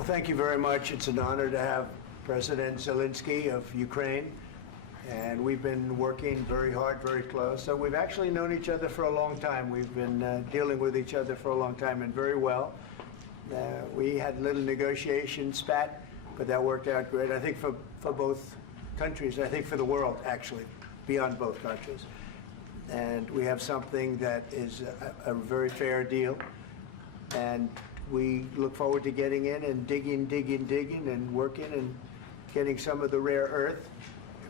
Well, thank you very much. It's an honor to have President Zelensky of Ukraine, and we've been working very hard, very close. So we've actually known each other for a long time. We've been dealing with each other for a long time and very well. We had a little negotiation spat, but that worked out great. I think for both countries, I think for the world, actually, beyond both countries. And we have something that is a very fair deal. And we look forward to getting in and digging and working and getting some of the rare earth.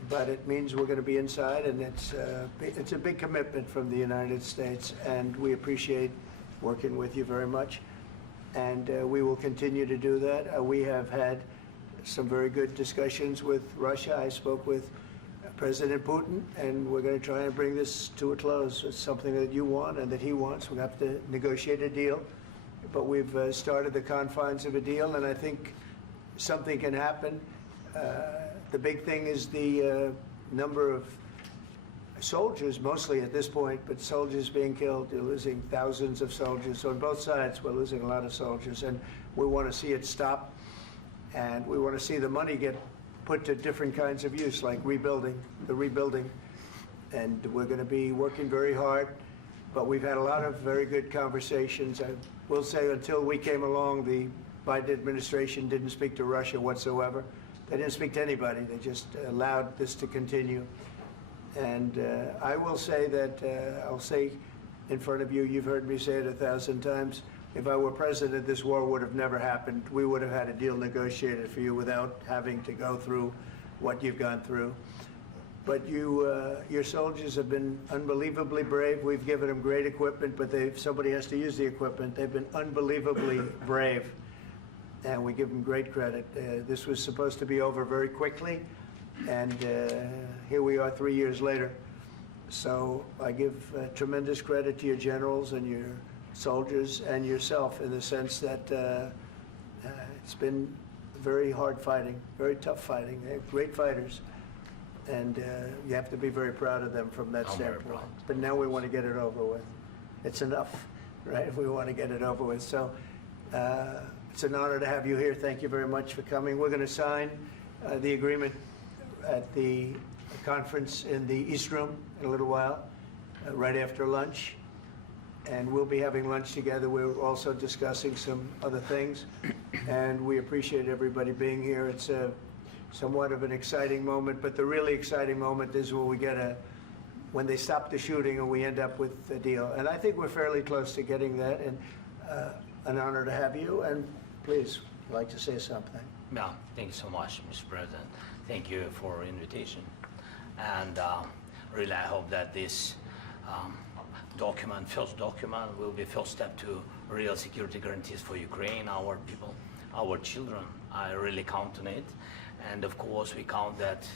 But it means we're going to be inside, and it's a big commitment from the United States, and we appreciate working with you very much. And we will continue to do that. We have had some very good discussions with Russia. I spoke with President Putin, and we're going to try and bring this to a close. It's something that you want and that he wants. We have to negotiate a deal. But we've started the confines of a deal, and I think something can happen. The big thing is the number of soldiers, mostly at this point, but soldiers being killed. They're losing thousands of soldiers. So on both sides, we're losing a lot of soldiers, and we want to see it stop. And we want to see the money get put to different kinds of use, like rebuilding. And we're going to be working very hard. But we've had a lot of very good conversations. I will say until we came along, the Biden administration didn't speak to Russia whatsoever. They didn't speak to anybody. They just allowed this to continue. And I will say that, I'll say in front of you, you've heard me say it 1,000 times, if I were president, this war would have never happened. We would have had a deal negotiated for you without having to go through what you've gone through. But your soldiers have been unbelievably brave. We've given them great equipment, but somebody has to use the equipment. They've been unbelievably brave, and we give them great credit. This was supposed to be over very quickly, and here we are 3 years later. So I give tremendous credit to your generals and your soldiers and yourself in the sense that it's been very hard fighting, very tough fighting. They're great fighters. And you have to be very proud of them from that standpoint. But now we want to get it over with. It's enough, right? We want to get it over with. So it's an honor to have you here. Thank you very much for coming. We're going to sign the agreement at the conference in the East Room in a little while, right after lunch. And we'll be having lunch together. We're also discussing some other things. And we appreciate everybody being here. It's somewhat of an exciting moment, but the really exciting moment is when they stop the shooting and we end up with a deal. And I think we're fairly close to getting that, and an honor to have you. And please, I'd like to say something. Yeah, thank you so much, Mr. President. Thank you for invitation. And really, I hope that this first document, will be first step to real security guarantees for Ukraine, our people, our children. I really count on it. And of course, we count that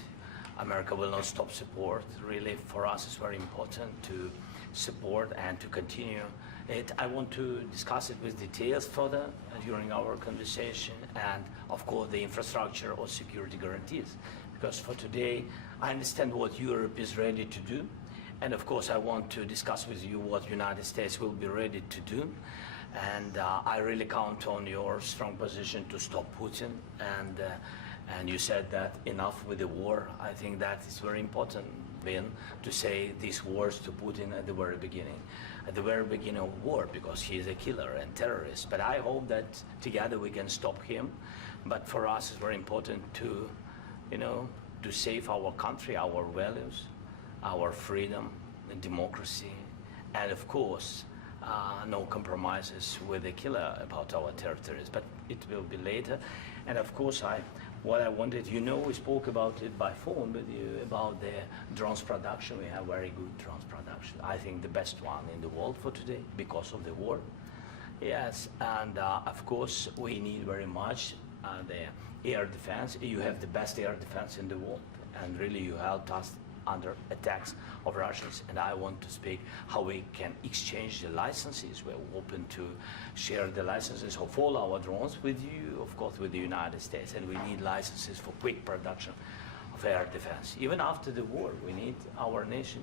America will not stop support. Really, for us, it's very important to support and to continue it. I want to discuss it with details further during our conversation, and of course, the infrastructure or security guarantees. Because for today, I understand what Europe is ready to do. And of course, I want to discuss with you what the United States will be ready to do. And I really count on your strong position to stop Putin. And you said that enough with the war. I think that is very important, Ben, to say these words to Putin at the very beginning of war, because he is a killer and terrorist. But I hope that together we can stop him. But for us, it's very important to, to save our country, our values, our freedom and democracy, and of course, no compromises with the killer about our territories, but it will be later. And of course, what I wanted, we spoke about it by phone with you, about the drones production. We have very good drones production. I think the best one in the world for today because of the war. Yes, and of course, we need very much the air defense. You have the best air defense in the world, and really you helped us under attacks of Russians, and I want to speak how we can exchange the licenses. We're open to share the licenses of all our drones with you, of course, with the United States, and we need licenses for quick production of air defense. Even after the war, we need our nation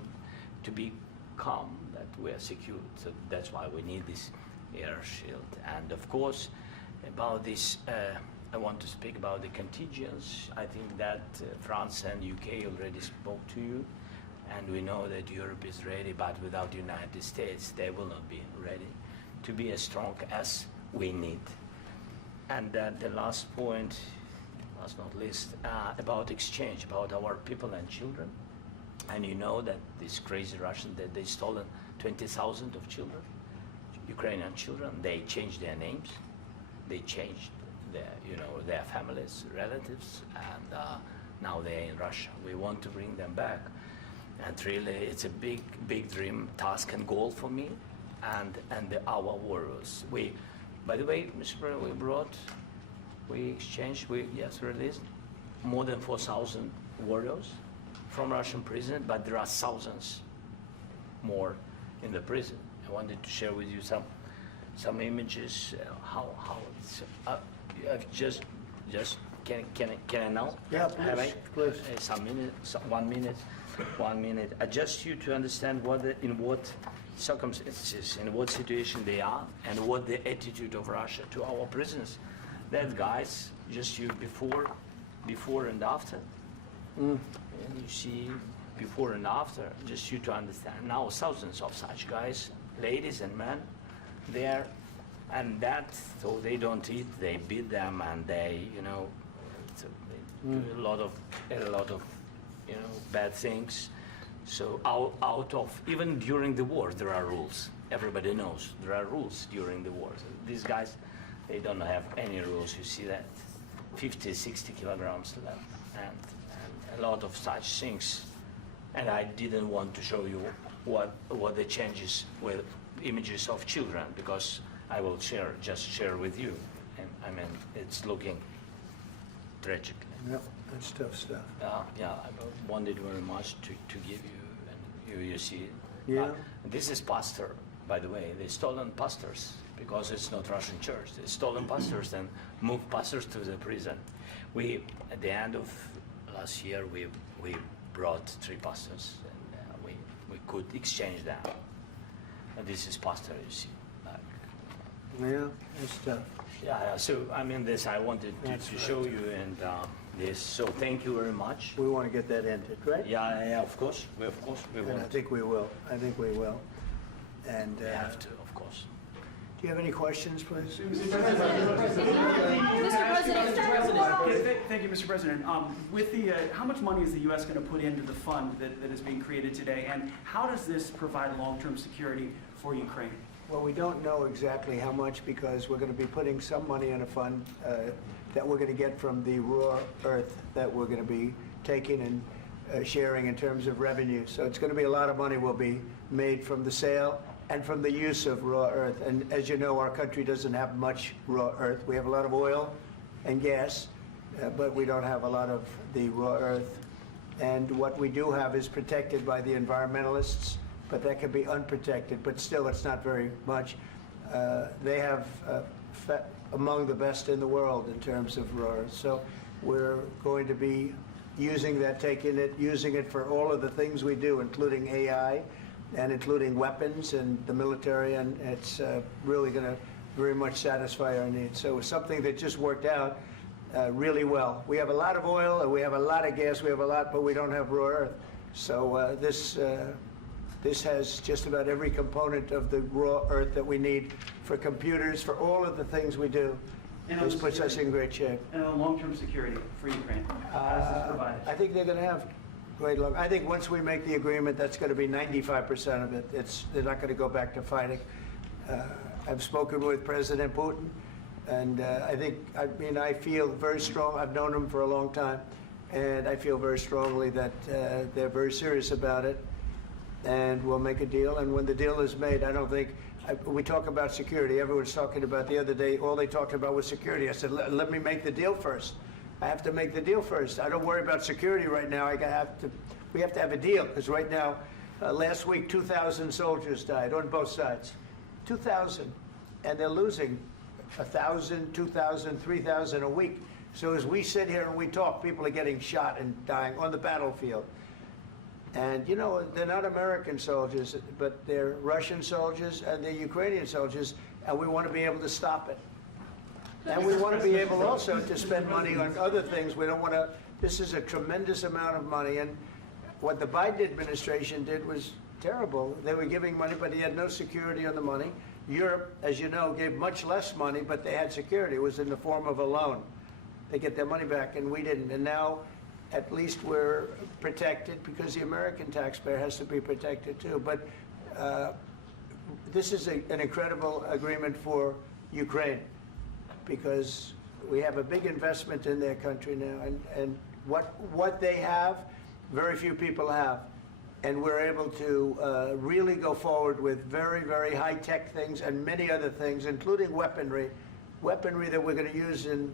to be calm, that we are secure. So that's why we need this air shield. And of course, about this I want to speak about the contingents. I think that France and UK already spoke to you, and we know that Europe is ready, but without the United States, they will not be ready to be as strong as we need. And the last point, last not least, about exchange, about our people and children. And you know that these crazy Russians, that they stolen 20,000 of children, Ukrainian children. They changed their names, they changed their families, relatives, and now they're in Russia. We want to bring them back, and really, it's a big dream, task, and goal for me, and our warriors. By the way, Mr. President, we exchanged, released more than 4,000 warriors from Russian prison, but there are thousands more in the prison. I wanted to share with you some images. How it's can I now? Yeah, Have I? please. Some minute, 1 minute, 1 minute. Just you to understand in what circumstances, in what situation they are, and what the attitude of Russia to our prisoners. That guys, just you before and after. And you see before and after, just you to understand. Now thousands of such guys, ladies and men, there, and that, so they don't eat, they beat them, and they do a lot of bad things. So out of, even during the war, there are rules. Everybody knows there are rules during the war. These guys, they don't have any rules. You see that 50, 60 kilograms left, and a lot of such things. And I didn't want to show you what the changes with images of children, because I will just share with you. And I mean, it's looking tragic. Yep, that's tough stuff. Yeah, I wanted very much to give you, and you see. Yeah. This is pastor, by the way. They stolen pastors because it's not Russian church. They stolen pastors and moved pastors to the prison. At the end of last year, we brought 3 pastors, and we could exchange them. And this is pastor, you see. Yeah, that's tough. Yeah. So I mean, this I wanted to show you, and this. So thank you very much. We want to get that ended, right? Yeah, of course. We And want. I think we will. And We have to, of course. do you have any questions, please? Thank you, Mr. President. With the, how much money is the U.S. going to put into the fund that is being created today, and how does this provide long-term security for Ukraine? Well, we don't know exactly how much, because we're going to be putting some money in a fund that we're going to get from the raw earth that we're going to be taking and sharing in terms of revenue. So it's going to be a lot of money will be made from the sale and from the use of raw earth. And as you know, our country doesn't have much raw earth. We have a lot of oil and gas, but we don't have a lot of the raw earth. And what we do have is protected by the environmentalists, but that can be unprotected, but still it's not very much. They have among the best in the world in terms of raw earth. So we're going to be using that, using it for all of the things we do, including AI and including weapons and the military, and it's really going to very much satisfy our needs. So it's something that just worked out really well. We have a lot of oil, and we have a lot of gas, we have a lot, but we don't have raw earth. So this has just about every component of the raw earth that we need for computers, for all of the things we do. This puts us in great shape. And on long-term security for Ukraine, how does this provide it? I think they're going to have great luck. I think once we make the agreement, that's going to be 95% of it. They're not going to go back to fighting. I've spoken with President Putin, and I feel very strong. I've known him for a long time, and I feel very strongly that they're very serious about it, and we'll make a deal. And when the deal is made, I don't think, we talk about security. Everyone's talking about the other day, all they talked about was security. I said, let me make the deal first. I have to make the deal first. I don't worry about security right now. We have to have a deal, because right now, last week, 2,000 soldiers died on both sides. 2,000. And they're losing 1,000, 2,000, 3,000 a week. So as we sit here and we talk, people are getting shot and dying on the battlefield. And you know, they're not American soldiers, but they're Russian soldiers and they're Ukrainian soldiers, and we want to be able to stop it. And we want to be able also to spend money on other things. We don't want to, this is a tremendous amount of money. And what the Biden administration did was terrible. They were giving money, but he had no security on the money. Europe, as you know, gave much less money, but they had security. It was in the form of a loan. They get their money back, and we didn't. And now, at least we're protected because the American taxpayer has to be protected too. But this is an incredible agreement for Ukraine because we have a big investment in their country now, and what they have, very few people have. And we're able to really go forward with very, very high-tech things and many other things, including weaponry that we're going to use in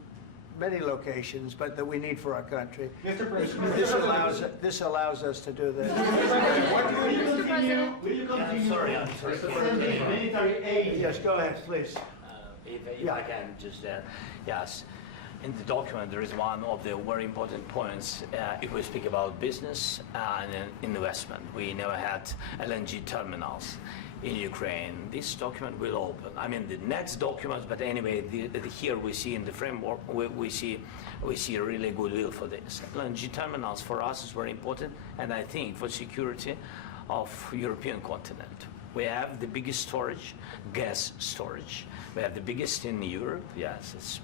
many locations, but that we need for our country. Mr. President, This allows us to do that. will you continue I'm sorry. sending military aid? Yes, go ahead, please. If I can just, yes. In the document, there is one of the very important points. If we speak about business and investment, we never had LNG terminals in Ukraine. This document will open. I mean, the next document, but anyway, here we see in the framework, we see really goodwill for this. LNG terminals for us is very important, and I think for security of European continent. We have the biggest storage, gas storage. We have the biggest in Europe. Yes,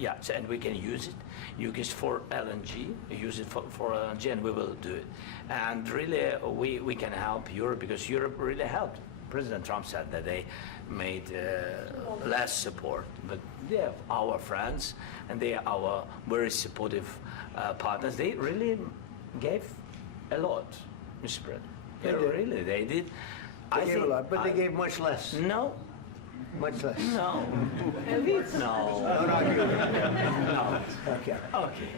yes, and we can use it for LNG, use it for LNG, and we will do it. And really, we can help Europe because Europe really helped. President Trump said that they made less support, but they are our friends, and they are our very supportive partners. They really gave a lot, Mr. President. They did. They gave a lot, but they gave much less. No. Much less. No. No. Don't argue. No. Okay. Okay.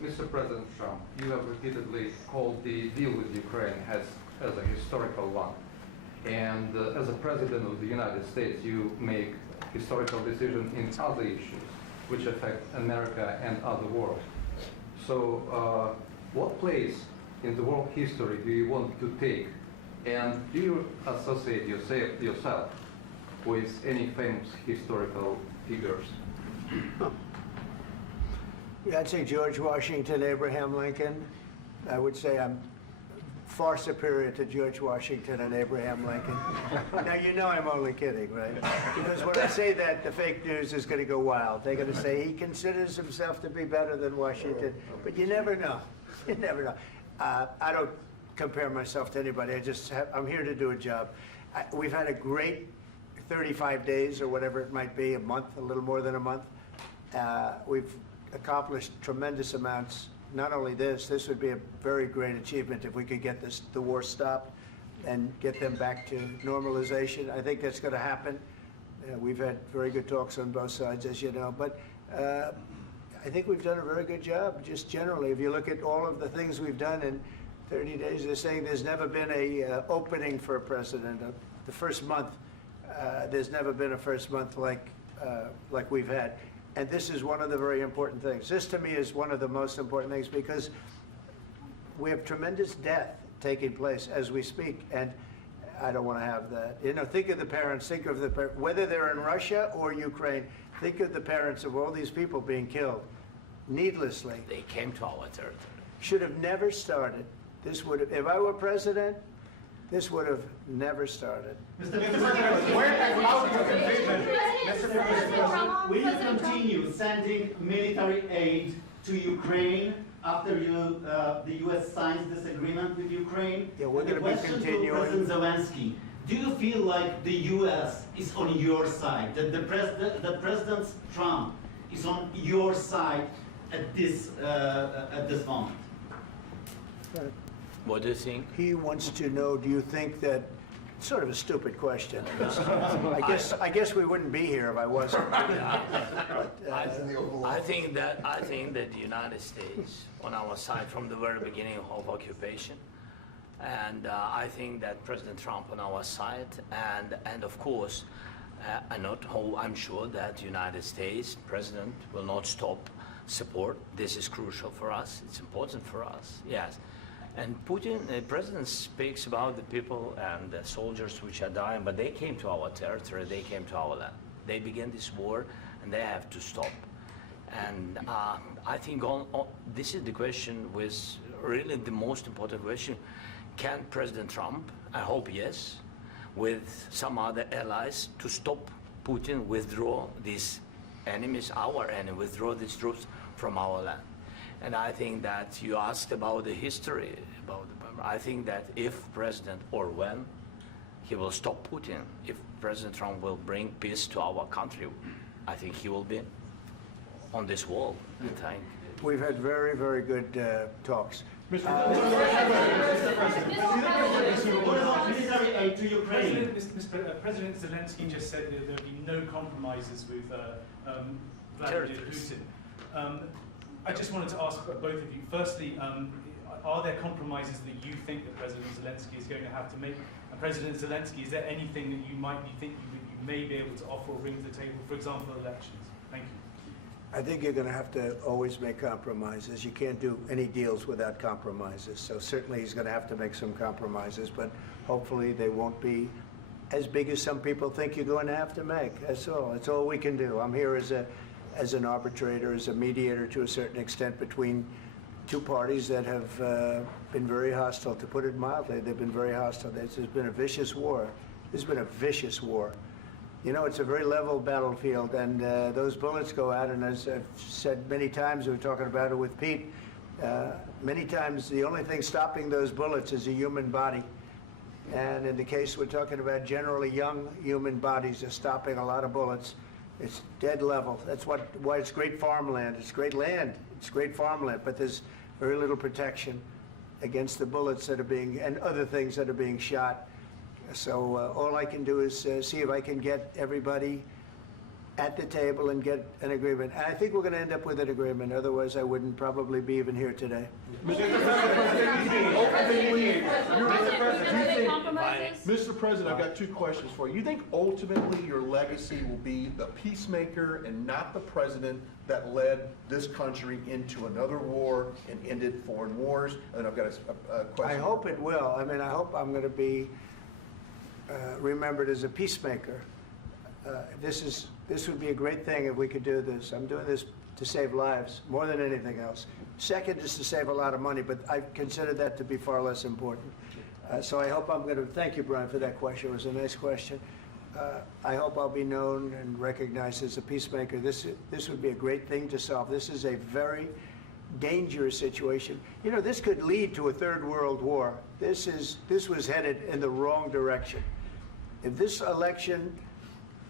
Mr. President Trump, you have repeatedly called the deal with Ukraine as a historical one. And as a President of the United States, you make historical decisions in other issues which affect America and other world. So what place in the world history do you want to take? And do you associate yourself with any famous historical figures? Yeah, I'd say George Washington, Abraham Lincoln. I would say I'm far superior to George Washington and Abraham Lincoln. Now, you know I'm only kidding, right? Because when I say that, the fake news is going to go wild. They're going to say he considers himself to be better than Washington. But you never know. You never know. I don't compare myself to anybody. I'm here to do a job. We've had a great 35 days or whatever it might be, a month, a little more than a month. We've accomplished tremendous amounts. Not only this would be a very great achievement if we could get the war stopped and get them back to normalization. I think that's going to happen. We've had very good talks on both sides, as you know. But I think we've done a very good job, just generally. If you look at all of the things we've done in 30 days, they're saying there's never been a opening for a president. The first month, there's never been a first month like we've had. And this is one of the very important things. This, to me, is one of the most important things because we have tremendous death taking place as we speak, and I don't want to have that. You know, think of the parents, whether they're in Russia or Ukraine, think of the parents of all these people being killed needlessly. They came to our territory. Should have never started. This would have, if I were president, this would have never started. Mr. President, where has out your commitment? Mr. President, will you continue sending military aid to Ukraine after the U.S. signs this agreement with Ukraine? Yeah, we're And the going to be question continuing. to President Zelensky, do you feel like the U.S. is on your side, that that President Trump is on your side at this moment? What do you think? He wants to know, do you think that, sort of a stupid question. I guess we wouldn't be here if I wasn't. I think that the United States on our side from the very beginning of occupation, and I think that President Trump on our side, and of course, I'm sure that the United States President will not stop support. This is crucial for us. It's important for us. Yes. And Putin, President speaks about the people and the soldiers which are dying, but they came to our territory, they came to our land. They began this war, and they have to stop. And I think this is the question, with really the most important question. Can President Trump, I hope yes, with some other allies, to stop Putin, withdraw these enemies, our enemy, withdraw these troops from our land? And I think that you asked about the history, I think that if President, or when, he will stop Putin, if President Trump will bring peace to our country, I think he will be on this wall. We've had very, very good talks. What about military aid to Ukraine? President Zelensky just said that there would be no compromises with Vladimir Putin. I just wanted to ask both of you, firstly, are there compromises that you think that President Zelensky is going to have to make? And President Zelensky, is there anything that you might think you may be able to offer or bring to the table, for example, elections? Thank you. I think you're going to have to always make compromises. You can't do any deals without compromises. So certainly he's going to have to make some compromises, but hopefully they won't be as big as some people think you're going to have to make. That's all. That's all we can do. I'm here as an arbitrator, as a mediator to a certain extent between two parties that have been very hostile. To put it mildly, they've been very hostile. This has been a vicious war. This has been a vicious war. You know, it's a very level battlefield, and those bullets go out, and as I've said many times, we were talking about it with Pete, many times the only thing stopping those bullets is a human body. And in the case we're talking about, generally young human bodies are stopping a lot of bullets. It's dead level. That's why it's great farmland. It's great land. It's great farmland, but there's very little protection against the bullets that are being, and other things that are being shot. So all I can do is see if I can get everybody at the table and get an agreement. And I think we're going to end up with an agreement. Otherwise, I wouldn't probably be even here today. Mr. President, I've got two questions for you. You think ultimately your legacy will be the peacemaker and not the president that led this country into another war and ended foreign wars? And I've got a question. I hope it will. I mean, I hope I'm going to be remembered as a peacemaker. This would be a great thing if we could do this. I'm doing this to save lives more than anything else. Second is to save a lot of money, but I consider that to be far less important. So I hope I'm going to, thank you, Brian, for that question. It was a nice question. I hope I'll be known and recognized as a peacemaker. This would be a great thing to solve. This is a very dangerous situation. You know, this could lead to a third world war. This was headed in the wrong direction. If this election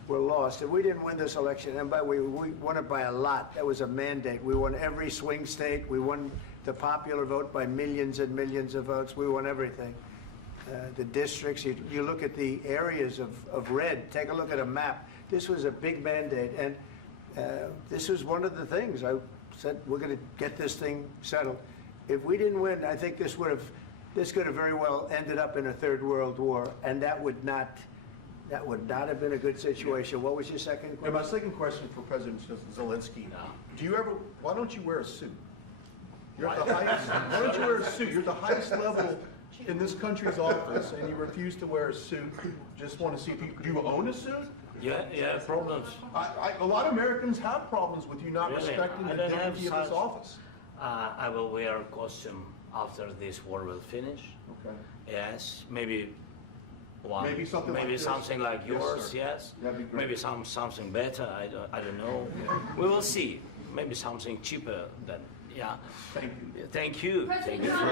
were lost, if we didn't win this election, and by the way, we won it by a lot. That was a mandate. We won every swing state. We won the popular vote by millions and millions of votes. We won everything. The districts, you look at the areas of red, take a look at a map. This was a big mandate, and this was one of the things. I said, we're going to get this thing settled. If we didn't win, I think this could have very well ended up in a third world war, and that would not have been a good situation. What was your second question? And my second question for President Zelensky, why don't you wear a suit? You're at the highest, why don't you wear a suit? You're at the highest level in this country's office, and you refuse to wear a suit. Just want to see if do you own a suit? Yeah, problems. A lot of Americans have problems with you not Really? respecting I the don't have dignity of this such- office. I will wear a costume after this war will finish. Okay. Yes, maybe one. Maybe something like this? something like Yes, yours. sir. Yes. That'd be great. Maybe something better. I don't know. We will see. Maybe something cheaper than. Yeah. Thank you. Thank you. President Thank you. Trump,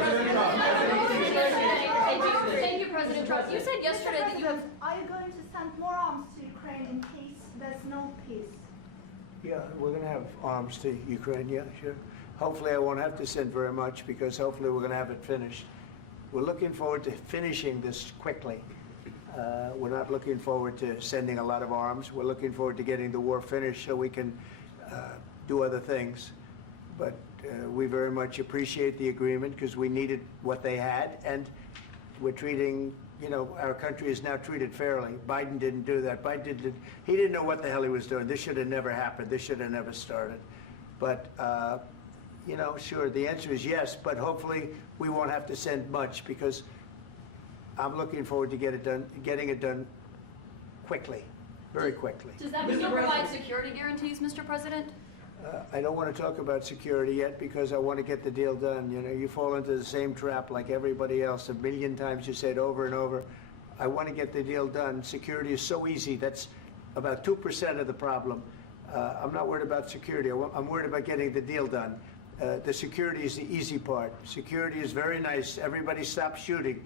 thank you, President Trump. You said yesterday that you have. Are you going to send more arms to Ukraine in case there's no peace? Yeah, we're going to have arms to Ukraine, yeah, sure. Hopefully I won't have to send very much, because hopefully we're going to have it finished. We're looking forward to finishing this quickly. We're not looking forward to sending a lot of arms. We're looking forward to getting the war finished so we can do other things. But we very much appreciate the agreement, because we needed what they had, and we're treating, you know, our country is now treated fairly. Biden didn't do that. He didn't know what the hell he was doing. This should have never happened. This should have never started. But you know, sure, the answer is yes, but hopefully we won't have to send much because I'm looking forward to getting it done quickly, very quickly. Does that mean you'll provide security guarantees, Mr. President? I don't want to talk about security yet because I want to get the deal done. You know, you fall into the same trap like everybody else. A million times you say it over and over. I want to get the deal done. Security is so easy. That's about 2% of the problem. I'm not worried about security. I'm worried about getting the deal done. The security is the easy part. Security is very nice. Everybody stopped shooting.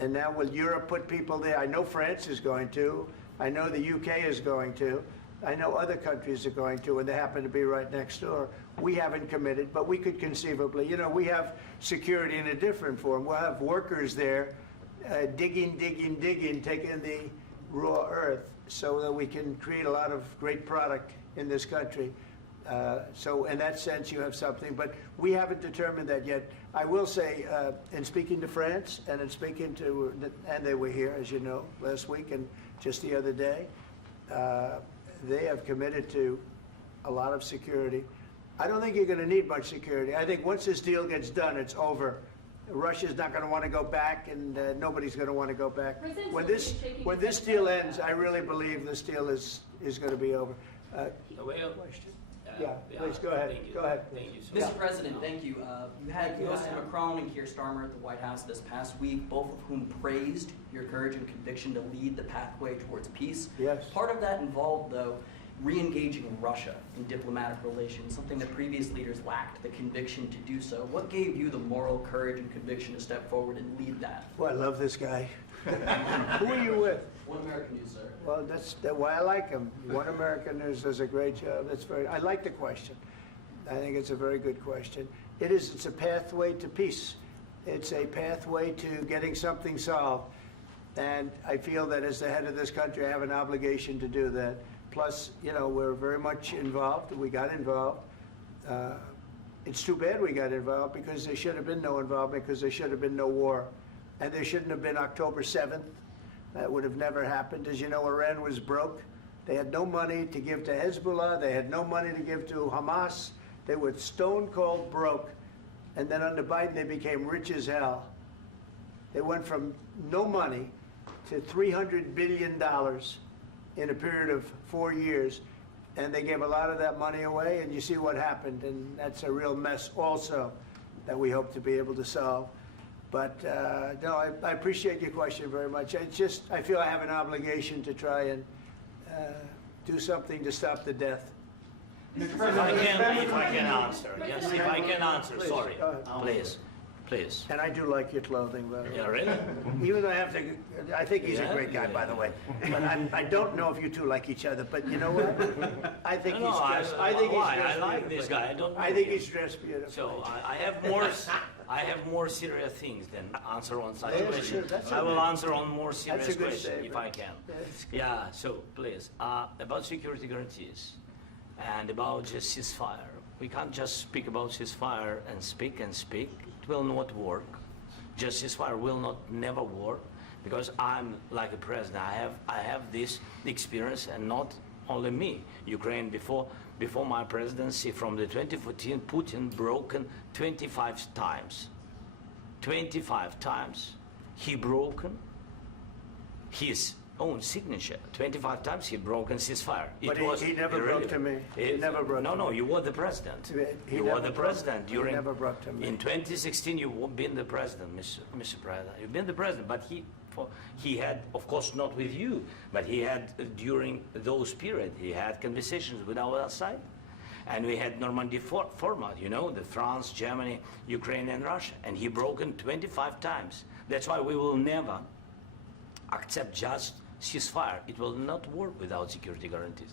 And now will Europe put people there? I know France is going to. I know the UK is going to. I know other countries are going to, and they happen to be right next door. We haven't committed, but we could conceivably. You know, we have security in a different form. We'll have workers there digging, taking the raw earth so that we can create a lot of great product in this country. So in that sense, you have something, but we haven't determined that yet. I will say, in speaking to France and in speaking to, and they were here, as you know, last week and just the other day, they have committed to a lot of security. I don't think you're going to need much security. I think once this deal gets done, it's over. Russia's not going to want to go back, and nobody's going to want to go back. When this deal ends, I really believe this deal is going to be over. Question? Yeah, please go ahead. Go ahead. Thank you. Mr. President, thank you. You had Joseph Macron and Keir Starmer at the White House this past week, both of whom praised your courage and conviction to lead the pathway towards peace. Yes. Part of that involved, though, re-engaging Russia in diplomatic relations, something that previous leaders lacked the conviction to do so. What gave you the moral courage and conviction to step forward and lead that? Well, I love this guy. Who are you with? One American News, sir. Well, that's why I like him. One American News does a great job. I like the question. I think it's a very good question. It's a pathway to peace. It's a pathway to getting something solved. And I feel that as the head of this country, I have an obligation to do that. Plus, you know, we're very much involved. We got involved. It's too bad we got involved because there should have been no involvement because there should have been no war. And there shouldn't have been October 7th. That would have never happened. As you know, Iran was broke. They had no money to give to Hezbollah. They had no money to give to Hamas. They were stone cold broke. And then under Biden, they became rich as hell. They went from no money to $300 billion in a period of 4 years. And they gave a lot of that money away, and you see what happened. And that's a real mess also that we hope to be able to solve. But no, I appreciate your question very much. I feel I have an obligation to try and do something to stop the death. If I can answer, yes, if I can answer, Please, sorry, go ahead. please. And I do like your clothing, by the way. Yeah, really? Even though I think he's a Yeah, great guy, yeah. by the way. But I don't know if you two like each other, but you know what? I think No, he's no, dressed, I think he's why? dressed I like this beautifully. guy. I don't know I think him. he's dressed beautifully. So I have more serious things than answer on such Yeah, question. sure, that's I will okay. answer on more serious That's a good question if statement. I can. That's good. Yeah, so please, about security guarantees and about just ceasefire. We can't just speak about ceasefire and speak. It will not work. Just ceasefire will not never work because I'm like a president. I have this experience, and not only me. Ukraine before my presidency, from the 2014, Putin broken 25 times. 25 times he broken his own signature. 25 times he broken ceasefire. But he never broke to me. He never broke No, to no, me. you were the president. He You never were the broke- president he during. never broke to me. In 2016, you've been the president, Mr. President. You've been the president, but he had, of course, not with you, but he had during those period, he had conversations with our side. And we had Normandy format, you know, the France, Germany, Ukraine, and Russia. And he broken 25 times. That's why we will never accept just ceasefire. It will not work without security guarantees.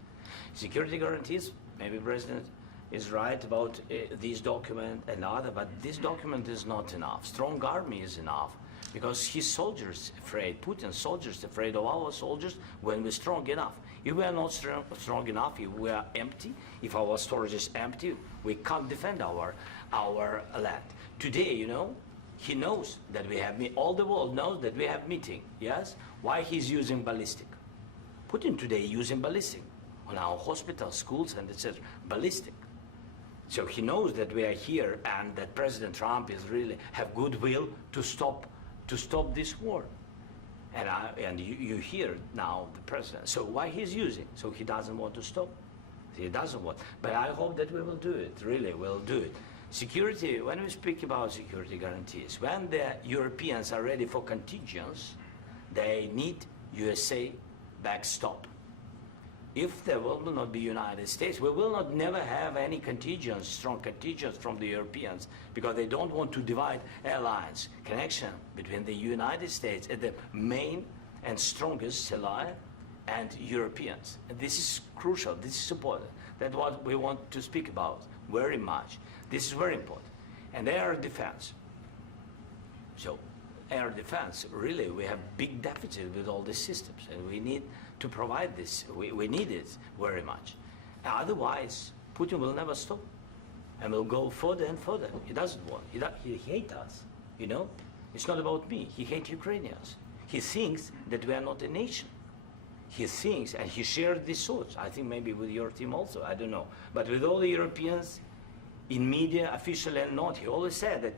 Security guarantees, maybe President is right about this document and other, but this document is not enough. Strong army is enough. Because his soldiers afraid, Putin's soldiers afraid of our soldiers when we're strong enough. If we are not strong enough, if we are empty, if our storage is empty, we can't defend our land. Today, you know, he knows that we have, all the world knows that we have meeting, yes? Why he's using ballistic? Putin today using ballistic on our hospitals, schools, and etc. Ballistic. So he knows that we are here and that President Trump is really have goodwill to stop this war. And you hear now the president. So why he's using? So he doesn't want to stop. He doesn't want. But I hope that we will do it. Really, we'll do it. Security. When we speak about security guarantees, when the Europeans are ready for contingents, they need USA backstop. If there will not be United States, we will not never have any contingents, strong contingents from the Europeans, because they don't want to divide alliance connection between the United States and the main and strongest ally and Europeans. And this is crucial, this is important. That's what we want to speak about very much. This is very important. And air defense. So air defense, really, we have big deficit with all these systems, and we need to provide this. We need it very much. Otherwise, Putin will never stop, and will go further and further. He doesn't want. He hates us. You know, it's not about me. He hates Ukrainians. He thinks that we are not a nation. He thinks, and he shared these thoughts. I think maybe with your team also. I don't know, but with all the Europeans, in media, official and not, he always said that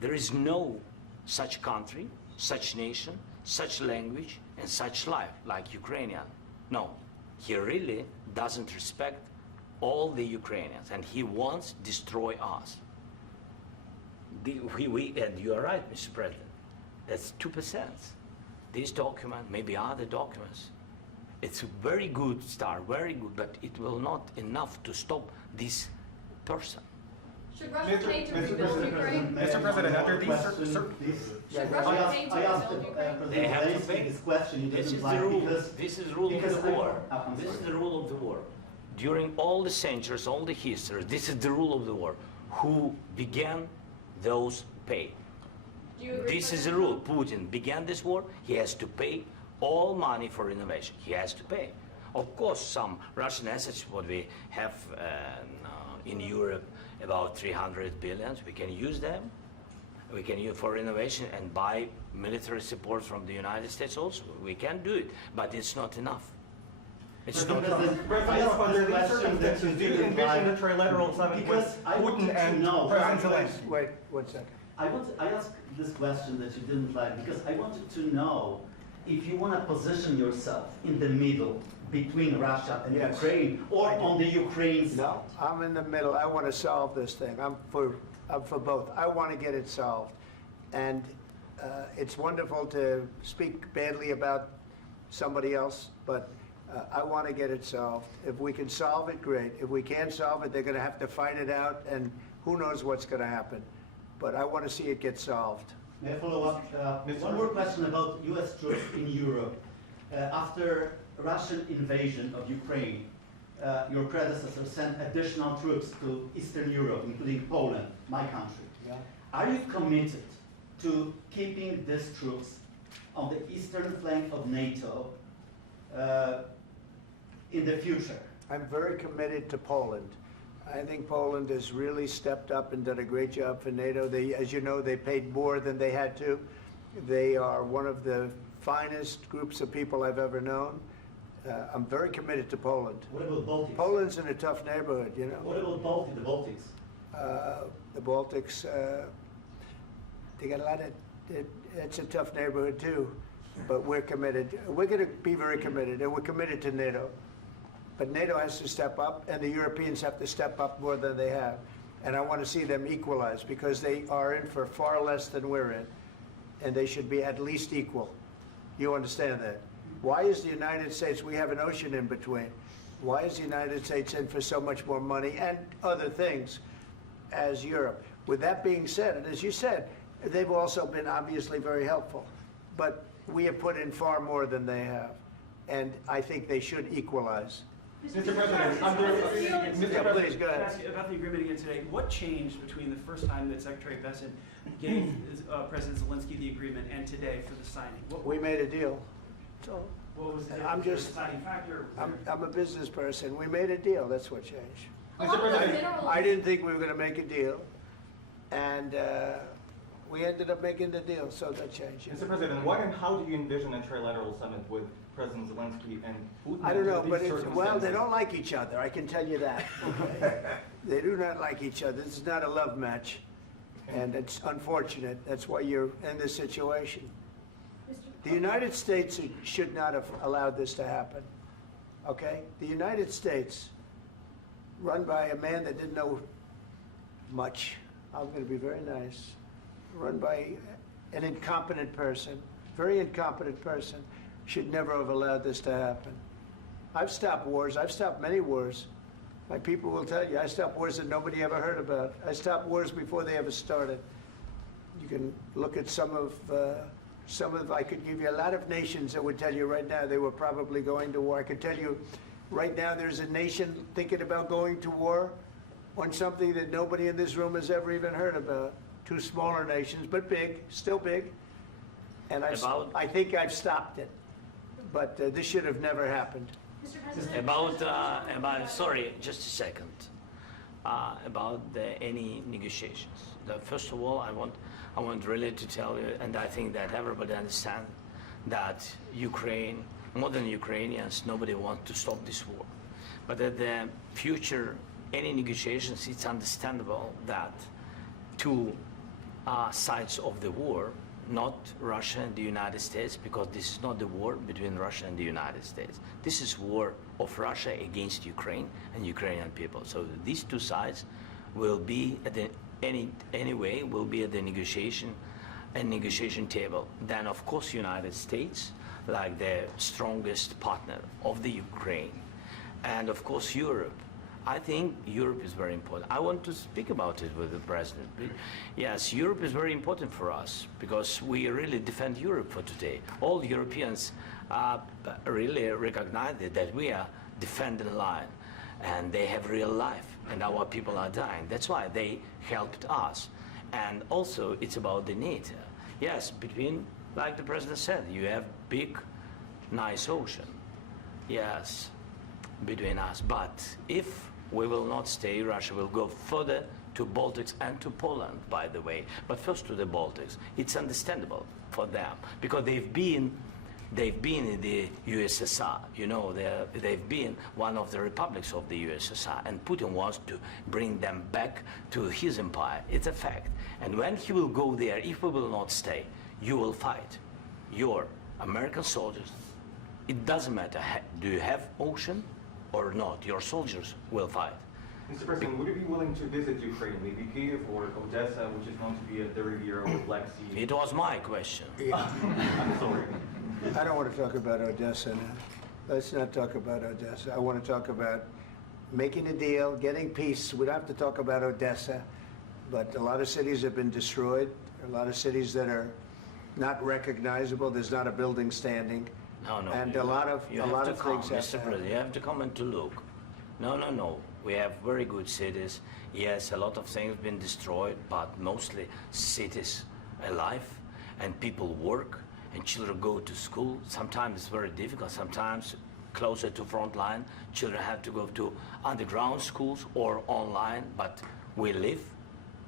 there is no such country, such nation, such language, and such life like Ukrainian. No, he really doesn't respect all the Ukrainians, and he wants to destroy us. And you are right, Mr. President. That's 2%. This document, maybe other documents, it's a very good start, very good, but it will not enough to stop this person. Should Russia pay to rebuild Ukraine? Mr. President, under these Should Russia pay to I asked rebuild Ukraine? They have to Zelensky pay. this question. You This didn't is the like rule. because This is the rule of because the war. I'm This is sorry. the rule of the war. During all the centuries, all the history, this is the rule of the war. Who began, those pay. Do you agree, This is the President rule. Putin began this war. He has to pay all money for innovation. He has to pay. Of course, some Russian assets, what we have in Europe, about 300 billion, we can use them. We can use for innovation and buy military support from the United States also. We can do it, but it's not enough. It's not enough. President, under these circumstances, do you envision a trilateral summit with Putin and President Zelensky? Wait 1 second. I asked this question that you didn't like because I wanted to know if you want to position yourself in the middle between Russia and Yes. Ukraine or on the Ukraine side. No, I'm in the middle. I want to solve this thing. I'm for both. I want to get it solved. And it's wonderful to speak badly about somebody else, but I want to get it solved. If we can solve it, great. If we can't solve it, they're going to have to fight it out, and who knows what's going to happen. But I want to see it get solved. May I follow up? One more question about U.S. troops in Europe. After Russian invasion of Ukraine, your predecessor sent additional troops to Eastern Europe, including Poland, my country. Yeah. Are you committed to keeping these troops on the eastern flank of NATO in the future? I'm very committed to Poland. I think Poland has really stepped up and done a great job for NATO. They, as you know, they paid more than they had to. They are one of the finest groups of people I've ever known. I'm very committed to Poland. What about Baltics? Poland's in a tough neighborhood, you know. What about the Baltics? The Baltics, they got a lot of, it's a tough neighborhood too, but we're committed. We're going to be very committed, and we're committed to NATO. But NATO has to step up, and the Europeans have to step up more than they have. And I want to see them equalize, because they are in for far less than we're in, and they should be at least equal. You understand that? Why is the United States, we have an ocean in between, why is the United States in for so much more money and other things as Europe? With that being said, and as you said, they've also been obviously very helpful, but we have put in far more than they have, and I think they should equalize. Mr. President, Yeah, please, go ahead. Can I ask you about the agreement again today? What changed between the first time that Secretary Bessent gave President Zelensky the agreement and today for the signing? We made a deal. So What was the I'm just- deciding factor? I'm a business person. We made a deal. That's what changed. Along with minerals. I didn't think we were going to make a deal, and We ended up making the deal, so that changed. Mr. President, what and how do you envision a trilateral summit with President Zelensky and Putin? I don't know, under but these well, they circumstances? don't like each other, I can tell you that. Okay? They do not like each other. This is not a love match, and it's unfortunate. That's why you're in this situation. The United States should not have allowed this to happen, okay? The United States, run by a man that didn't know much, I'm going to be very nice, run by an incompetent person, very incompetent person, should never have allowed this to happen. I've stopped wars. I've stopped many wars. My people will tell you, I stopped wars that nobody ever heard about. I stopped wars before they ever started. You can look at some of, I could give you a lot of nations that would tell you right now they were probably going to war. I could tell you right now there's a nation thinking about going to war on something that nobody in this room has ever even heard about. Two smaller nations, but big, still big. And I think I've stopped it. But this should have never happened. Mr. President, Sorry, just a second. About any negotiations. First of all, I want really to tell you, and I think that everybody understands that Ukraine, modern Ukrainians, nobody wants to stop this war. But at the future, any negotiations, it's understandable that two sides of the war, not Russia and the United States, because this is not the war between Russia and the United States. This is war of Russia against Ukraine and Ukrainian people. So these two sides will be at the anyway will be at the negotiation table. Then of course United States, like the strongest partner of the Ukraine, and of course Europe. I think Europe is very important. I want to speak about it with the president. Yes, Europe is very important for us because we really defend Europe for today. All Europeans really recognize that we are defending line, and they have real life, and our people are dying. That's why they helped us. And also, it's about the NATO. Yes, between, like the president said, you have big, nice ocean. Yes, between us. But if we will not stay, Russia will go further to Baltics and to Poland, by the way. But first to the Baltics. It's understandable for them because they've been in the USSR. You know, they've been one of the republics of the USSR, and Putin wants to bring them back to his empire. It's a fact. And when he will go there, if we will not stay, you will fight. Your American soldiers, it doesn't matter, do you have ocean or not, your soldiers will fight. Mr. President, would you be willing to visit Ukraine, maybe Kyiv or Odessa, which is known to be at the Riviera or Black Sea? It was my question. I'm sorry. I don't want to talk about Odessa now. Let's not talk about Odessa. I want to talk about making a deal, getting peace. We don't have to talk about Odessa, but a lot of cities have been destroyed. A lot of cities that are not recognizable. There's not a building standing. No. And a lot of things have Mr. President, you have to come and to look. No. We have very good cities. Yes, a lot of things been destroyed, but mostly cities alive, and people work, and children go to school. Sometimes it's very difficult. Sometimes closer to front line, children have to go to underground schools or online, but we live.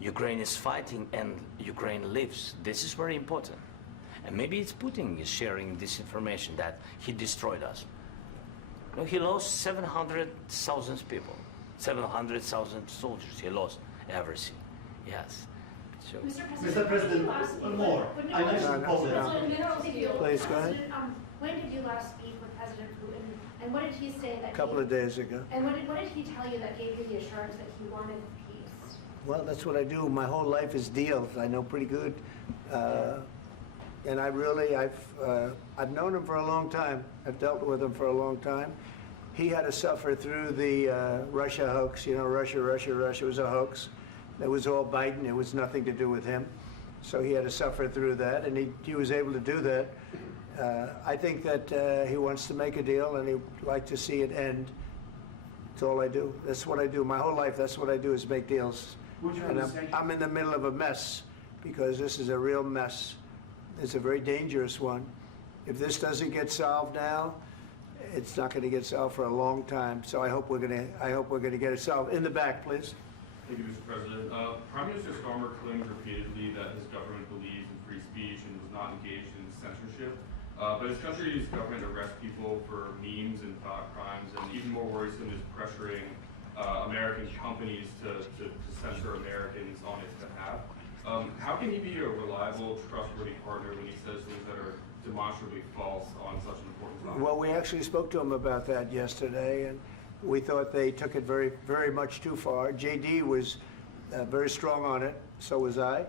Ukraine is fighting, and Ukraine lives. This is very important. And maybe it's Putin is sharing this information that he destroyed us. No, he lost 700,000 people, 700,000 soldiers. He lost everything. Yes. So, Mr. President, more. I mentioned Poland. Please, go ahead. When did you last speak with President Putin, and what did he say that? A couple of days ago. And what did he tell you that gave you the assurance that he wanted peace? Well, that's what I do. My whole life is deals. I know pretty good. And I've known him for a long time. I've dealt with him for a long time. He had to suffer through the Russia hoax. You know, Russia was a hoax. It was all Biden. It was nothing to do with him. So he had to suffer through that, and he was able to do that. I think that he wants to make a deal, and he'd like to see it end. That's all I do. That's what I do. My whole life, that's what I do, is make deals. And I'm in the middle of a mess, because this is a real mess. It's a very dangerous one. If this doesn't get solved now, it's not going to get solved for a long time. So I hope we're going to get it solved. In the back, please. Thank you, Mr. President. Prime Minister Starmer claims repeatedly that his government believes in free speech and was not engaged in censorship. But his country's government arrests people for memes and thought crimes, and even more worrisome is pressuring American companies to censor Americans on its behalf. How can he be a reliable, trustworthy partner when he says things that are demonstrably false on such an important topic? Well, we actually spoke to him about that yesterday, and we thought they took it very, very much too far. JD was very strong on it. So was I.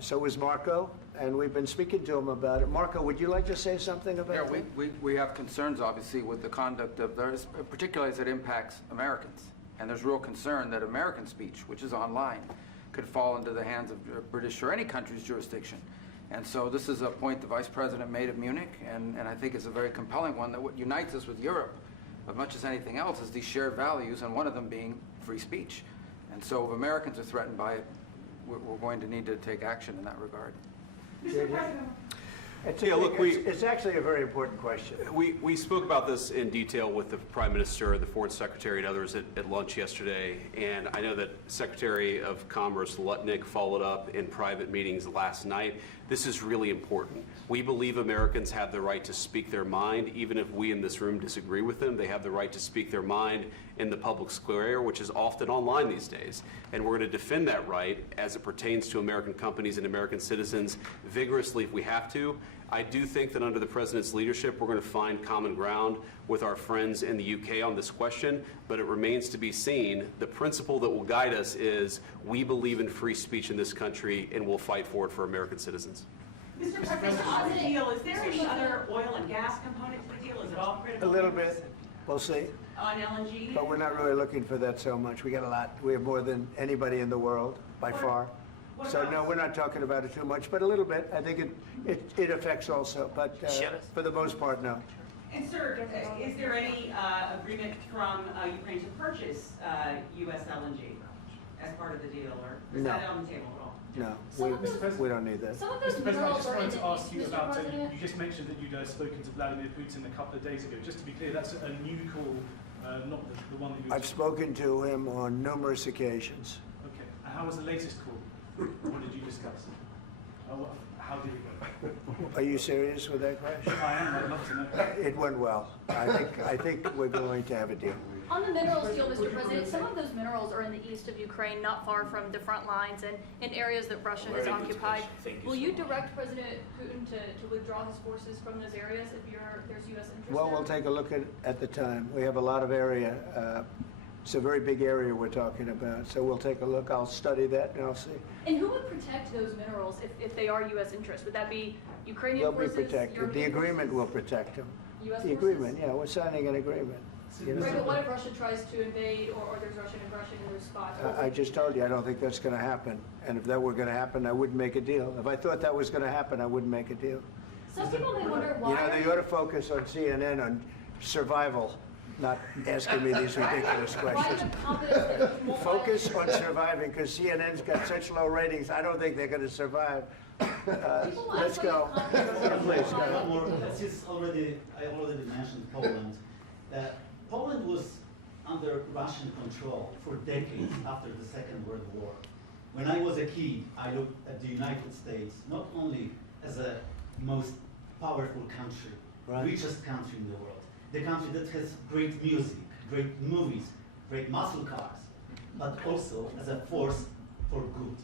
So was Marco. And we've been speaking to him about it. Marco, would you like to say something about that? We have concerns, obviously, with the conduct of theirs, particularly as it impacts Americans. And there's real concern that American speech, which is online, could fall into the hands of British or any country's jurisdiction. And so this is a point the Vice President made at Munich, and I think it's a very compelling one, that what unites us with Europe, as much as anything else, is these shared values, and one of them being free speech. And so if Americans are threatened by it, we're going to need to take action in that regard. Mr. President. It's actually a very important question. We spoke about this in detail with the Prime Minister, the Foreign Secretary, and others at lunch yesterday. And I know that Secretary of Commerce Lutnick followed up in private meetings last night. This is really important. We believe Americans have the right to speak their mind, even if we in this room disagree with them. They have the right to speak their mind in the public square, which is often online these days. And we're going to defend that right as it pertains to American companies and American citizens vigorously if we have to. I do think that under the President's leadership, we're going to find common ground with our friends in the UK on this question, but it remains to be seen. The principle that will guide us is we believe in free speech in this country, and we'll fight for it for American citizens. Mr. President, on the deal, is there any other oil and gas component to the deal? Is it all critical? A little bit. We'll see. On LNG? But we're not really looking for that so much. We got a lot. We have more than anybody in the world, by far. So no, we're not talking about it too much, but a little bit. I think it affects also, but for the most part, no. And sir, is there any agreement from Ukraine to purchase U.S. LNG as part of the deal, or is that on the table at all? No, we don't need that. Some of those Mr. President, I minerals just are in wanted the to ask east, you Mr. about, President. you just mentioned that you'd spoken to Vladimir Putin a couple of days ago. Just to be clear, that's a new call, not the one that you... I've spoken to him on numerous occasions. Okay. And how was the latest call? What did you discuss? How did it go? Are you serious with that question? I am. I'd love to know. It went well. I think we're going to have a deal. On the minerals deal, Mr. President, some of those minerals are in the east of Ukraine, not far from the front lines and in areas that Russia has occupied. Will you direct President Putin to withdraw his forces from those areas if there's U.S. interest Well, there? we'll take a look at the time. We have a lot of area. It's a very big area we're talking about, so we'll take a look. I'll study that and I'll see. And who would protect those minerals if they are U.S. interests? Would that be Ukrainian They'll be forces? protected. The European agreement forces? will protect them. U.S. The forces? agreement, yeah, we're signing an agreement. You know? Right, but what if Russia tries to invade or there's Russian aggression in those spots? I just told you, I don't think that's going to happen. And if that were going to happen, I wouldn't make a deal. If I thought that was going to happen, I wouldn't make a deal. Some people may wonder why. You know, they ought to focus on CNN on survival, not asking me these ridiculous questions. Focus on surviving, because CNN's got such low ratings, I don't think they're going to survive. Let's go. Please, go ahead. I already mentioned Poland. Poland was under Russian control for decades after the Second World War. When I was a kid, I looked at the United States not only as a most powerful country, richest country in the world, the country that has great music, great movies, great muscle cars, but also as a force for good.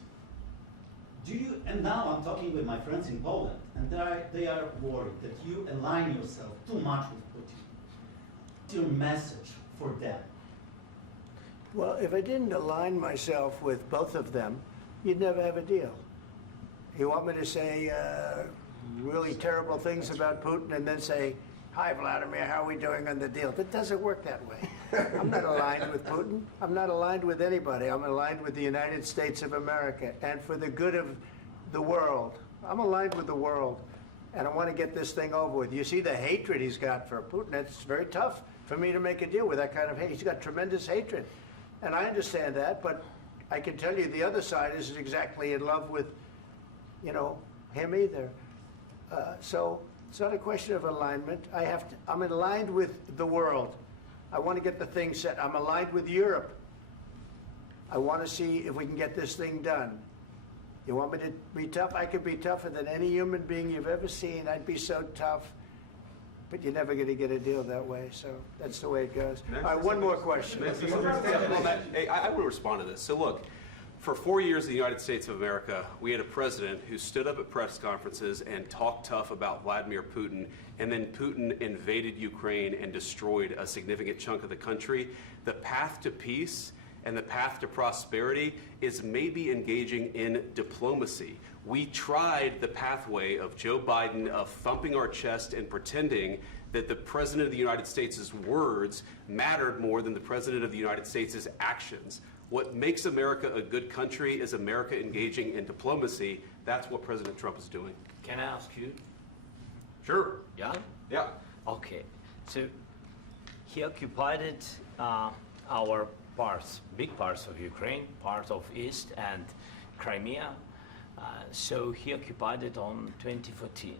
And now I'm talking with my friends in Poland, and they are worried that you align yourself too much with Putin. What's your message for them? Well, if I didn't align myself with both of them, you'd never have a deal. You want me to say really terrible things about Putin and then say, "Hi, Vladimir, how are we doing on the deal?" That doesn't work that way. I'm not aligned with Putin. I'm not aligned with anybody. I'm aligned with the United States of America and for the good of the world. I'm aligned with the world, and I want to get this thing over with. You see the hatred he's got for Putin. It's very tough for me to make a deal with that kind of hate. He's got tremendous hatred, and I understand that, but I can tell you the other side isn't exactly in love with, him either. So it's not a question of alignment. I'm aligned with the world. I want to get the thing set. I'm aligned with Europe. I want to see if we can get this thing done. You want me to be tough? I could be tougher than any human being you've ever seen. I'd be so tough. But you're never going to get a deal that way, so that's the way it goes. All right, one more question. Hey, I want to respond to this. So look, for 4 years in the United States of America, we had a president who stood up at press conferences and talked tough about Vladimir Putin, and then Putin invaded Ukraine and destroyed a significant chunk of the country. The path to peace and the path to prosperity is maybe engaging in diplomacy. We tried the pathway of Joe Biden of thumping our chest and pretending that the President of the United States' words mattered more than the President of the United States' actions. What makes America a good country is America engaging in diplomacy. That's what President Trump is doing. Can I ask you? Sure. Yeah? Yeah. Okay. So he occupied our parts, big parts of Ukraine, part of East and Crimea. So he occupied it on 2014.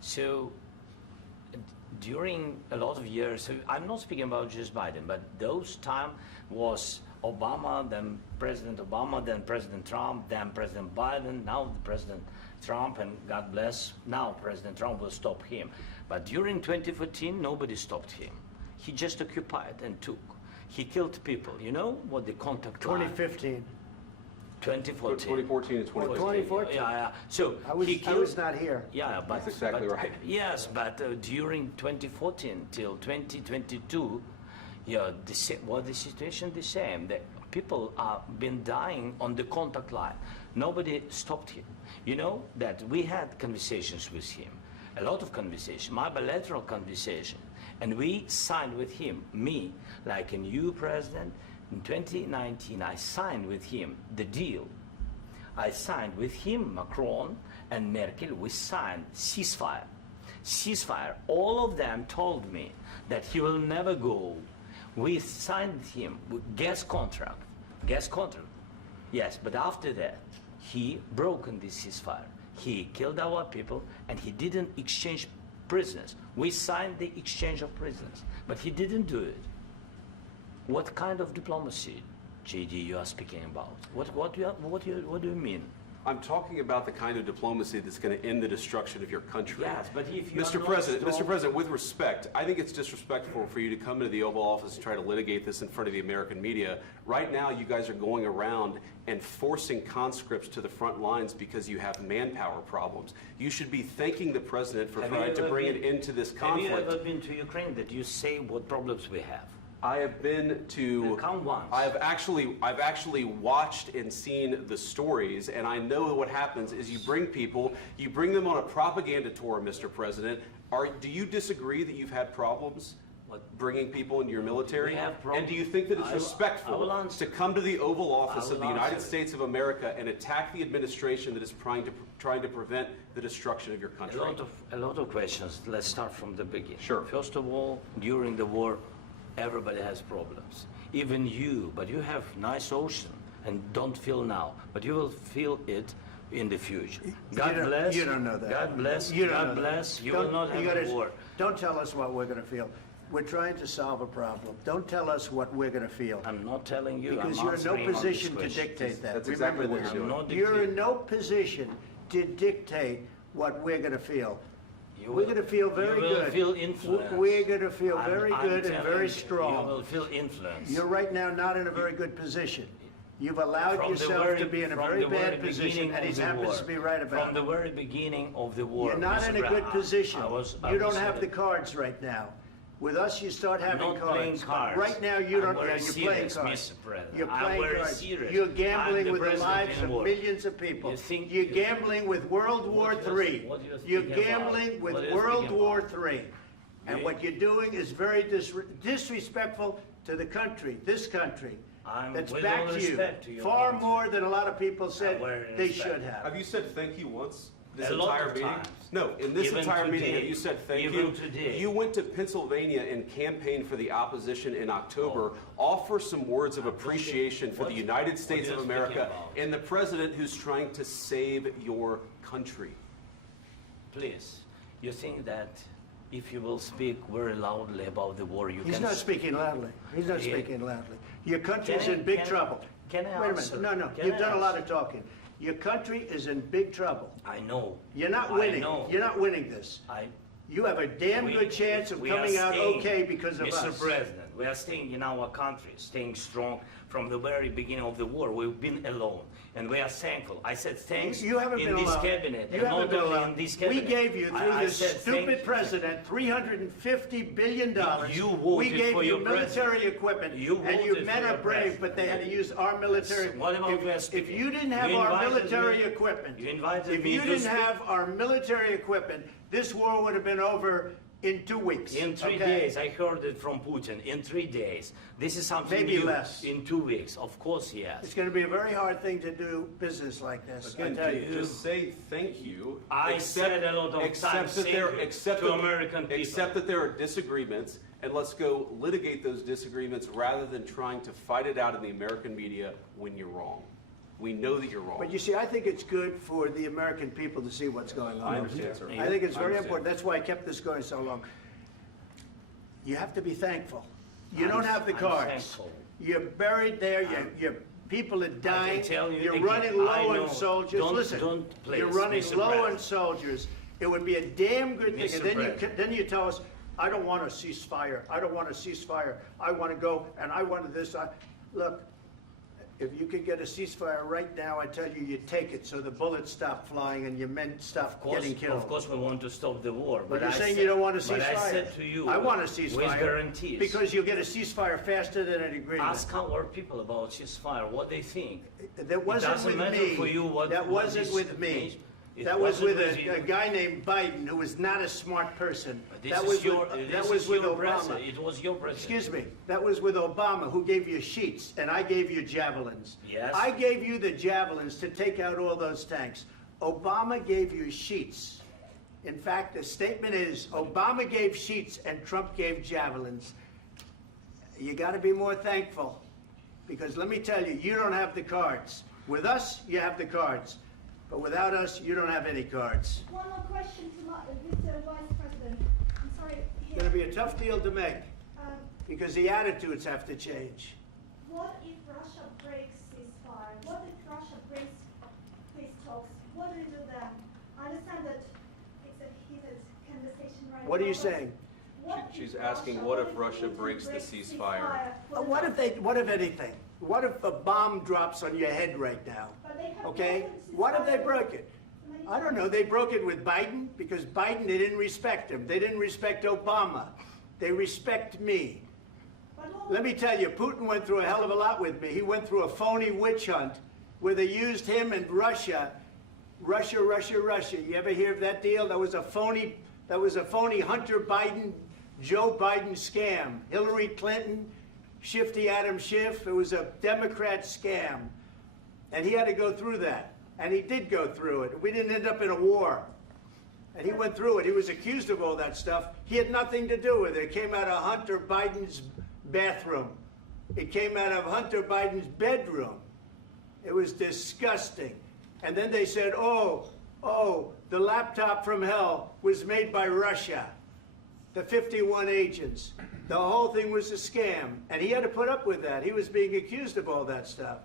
So during a lot of years, so I'm not speaking about just Biden, but those time was Obama, then President Obama, then President Trump, then President Biden, now President Trump, and God bless, now President Trump will stop him. But during 2014, nobody stopped him. He just occupied and took. He killed people. You know what the contact line? 2015. 2014. 2014 and 2015. 2014. Yeah. So I was not here. Yeah, but that's exactly right. Yes, but during 2014 till 2022, yeah, the situation the same. The people have been dying on the contact line. Nobody stopped him. You know that we had conversations with him, a lot of conversation, my bilateral conversation, and we signed with him, me, like a new president. In 2019, I signed with him the deal. I signed with him, Macron and Merkel, we signed ceasefire. Ceasefire. All of them told me that he will never go. We signed him with gas contract. Gas contract. Yes, but after that, he broken this ceasefire. He killed our people and he didn't exchange prisoners. We signed the exchange of prisoners, but he didn't do it. What kind of diplomacy, JD, you are speaking about? What do you mean? I'm talking about the kind of diplomacy that's going to end the destruction of your country. Yes, but if you Mr. President, with respect, I think it's disrespectful for you to come into the Oval Office and try to litigate this in front of the American media. Right now, you guys are going around and forcing conscripts to the front lines because you have manpower problems. You should be thanking the President for trying to bring an end to this conflict. Have you ever been to Ukraine that you say what problems we have? I have been to. Count once. I've actually watched and seen the stories, and I know what happens is you bring people, you bring them on a propaganda tour, Mr. President. Do you disagree that you've had problems bringing people into your military? We have problems. And do you think that it's respectful to come to the Oval Office of the United States of America and attack the administration that is trying to prevent the destruction of your country? A lot of questions. Let's start from the beginning. Sure. First of all, during the war, everybody has problems. Even you, but you have nice ocean and don't feel now, but you will feel it in the future. God bless. You don't know that. God bless. You don't God know bless. that. You will not have a war. Don't tell us what we're going to feel. We're trying to solve a problem. Don't tell us what we're going to feel. I'm not telling you. Because I'm you're in no answering on position this to question. dictate that. That's Remember exactly what this. you're doing. You're in no position to dictate what we're going to feel. We're going to feel very good. You will feel influence. We're going to feel very I'm good and telling very you, strong. You will feel influence. You're right now not in a very good position. You've allowed From the yourself very- to be in a from very the very bad position, beginning and he of the happens war. to be right about From it. the very beginning of the war. You're not Mr. in a good Brown, position. I You don't was have the cards right now. With us, you start having not playing cards. Right now, you don't. I'm very You're playing serious, cards. Mr. President. You're I'm playing very cards. serious. You're I'm gambling the with the president lives in of war. millions of people. You think- You're gambling with World War III. what you're You're speaking about? gambling with What you're World speaking War about? III. And You- what you're doing is very disrespectful to the country, this country. I'm That's with back all to you. respect to your Far country. more than a lot of people said very they respect. should have. Have you said thank you once? This A lot entire of meeting? times. No, in this Even entire meeting, today. have you said thank Even you? today. You went to Pennsylvania and campaigned for the opposition in October. Offer some words of appreciation for the United States are of you America speaking about? and the president who's trying to save your country. Please, you think that If you will speak very loudly about the war, you He's can... not speaking loudly. He's not Yeah. speaking loudly. Your country's Can I- in big can I- trouble. can I Wait a answer? minute. No, Can you've I done a lot answer? of talking. Your country is in big trouble. I know. You're not I winning. know. You're not winning this. You have a damn good chance of we are coming out staying, okay because of Mr. us. President, we are staying in our country, staying strong from the very beginning of the war. We've been alone, and we are thankful. I said thanks You haven't in been this alone. cabinet, You and haven't not been only alone. in this We cabinet. gave you, through I this said thank stupid you. president, $350 billion. You voted We gave for you your military president. equipment, You and you voted men for are your brave, president. but they had to use our military. What about we are If speaking? you didn't have You our invited military me- equipment, you invited if me you to didn't speak. have our military equipment, this war would have been over in 2 weeks. In 3 okay? days, I heard it from Putin. In 3 days, this is something Maybe new. less. In 2 weeks, of course, yes. It's going to be a very hard thing to do business like this. I Again, tell you. just say thank you. I said a lot of accept times that thank there, you accept to that- American people. Accept that there are disagreements, and let's go litigate those disagreements rather than trying to fight it out in the American media when you're wrong. We know that you're wrong. But you see, I think it's good for the American people to see what's going on. I understand, sir. I think it's I very understand. important. That's why I kept this going so long. You have to be thankful. You I'm- don't have the I'm cards. thankful. You're buried there. Your people are dying. tell you You're again, running I low know. on soldiers. Don't- Listen, don't please, you're running Mr. low on President. soldiers. It would be a damn good thing. Mr. And then President. then you tell us, I don't want a ceasefire. I don't want a ceasefire. I want to go and I want this. Look, if you could get a ceasefire right now, I tell you, you take it so the bullets stop flying and your men stop getting killed. Of course, we want to stop the war. But you're I saying said- you don't want a ceasefire. But I said to you, I want a ceasefire. with guarantees. Because you'll get a ceasefire faster than an agreement. Ask our people about ceasefire, what they think. That wasn't it doesn't with matter me. for you what That what wasn't this with me. nation- it That was wasn't with you. a guy named Biden, who was not a smart person. This That is was your, with, this that is was with your Obama. president. It was your president. Excuse me. That was with Obama, who gave you sheets, and I gave you javelins. Yes. I gave you the javelins to take out all those tanks. Obama gave you sheets. In fact, the statement is, Obama gave sheets and Trump gave javelins. You got to be more thankful, because let me tell you, you don't have the cards. With us, you have the cards. But without us, you don't have any cards. One more question to Mr. Vice President. I'm sorry. It's going to be a tough deal to make, Um, because the attitudes have to change. what if Russia breaks ceasefire? What if Russia breaks peace talks? What do you do then? I understand that it's a heated conversation right now. What are you but saying? what She's if asking, Russia- what if if Russia Putin breaks the breaks ceasefire? What if anything? What if a bomb drops on your head right now? But they have Okay? broken What if they ceasefire broke it? many I don't know. They broke it with Biden because Biden, they didn't respect him. They didn't respect Obama. They respect me. Let me tell you, Putin went through a hell of a lot with me. He went through a phony witch hunt where they used him and Russia. Russia. You ever hear of that deal? That was a phony Hunter Biden, Joe Biden scam. Hillary Clinton, Shifty Adam Schiff. It was a Democrat scam. And he had to go through that. And he did go through it. We didn't end up in a war. And he went through it. He was accused of all that stuff. He had nothing to do with it. It came out of Hunter Biden's bathroom. It came out of Hunter Biden's bedroom. It was disgusting. And then they said, oh, the laptop from hell was made by Russia. The 51 agents. The whole thing was a scam. And he had to put up with that. He was being accused of all that stuff.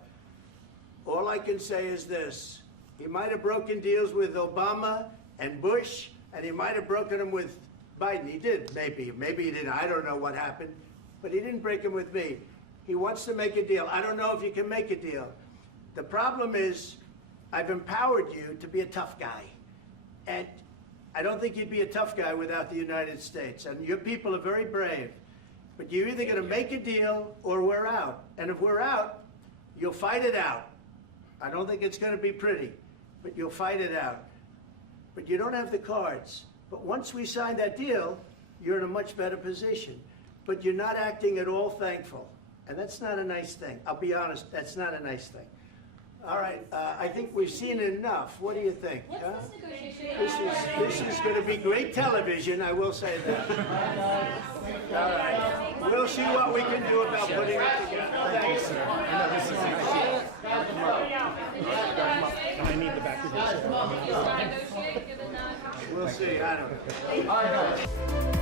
All I can say is this. He might have broken deals with Obama and Bush, and he might have broken them with Biden. He did, maybe. Maybe he didn't. I don't know what happened. But he didn't break them with me. He wants to make a deal. I don't know if you can make a deal. The problem is, I've empowered you to be a tough guy. And I don't think you'd be a tough guy without the United States. And your people are very brave. But you're either going to make a deal or we're out. And if we're out, you'll fight it out. I don't think it's going to be pretty, but you'll fight it out. But you don't have the cards. But once we sign that deal, you're in a much better position. But you're not acting at all thankful. And that's not a nice thing. I'll be honest, that's not a nice thing. All right, I think we've seen enough. What do you think? What's huh? this negotiation? This is going to be great television, I will say that. All right, we'll see what we can do about putting it together. Thanks. I need the back of this. Negotiate, given that. We'll see, I don't know.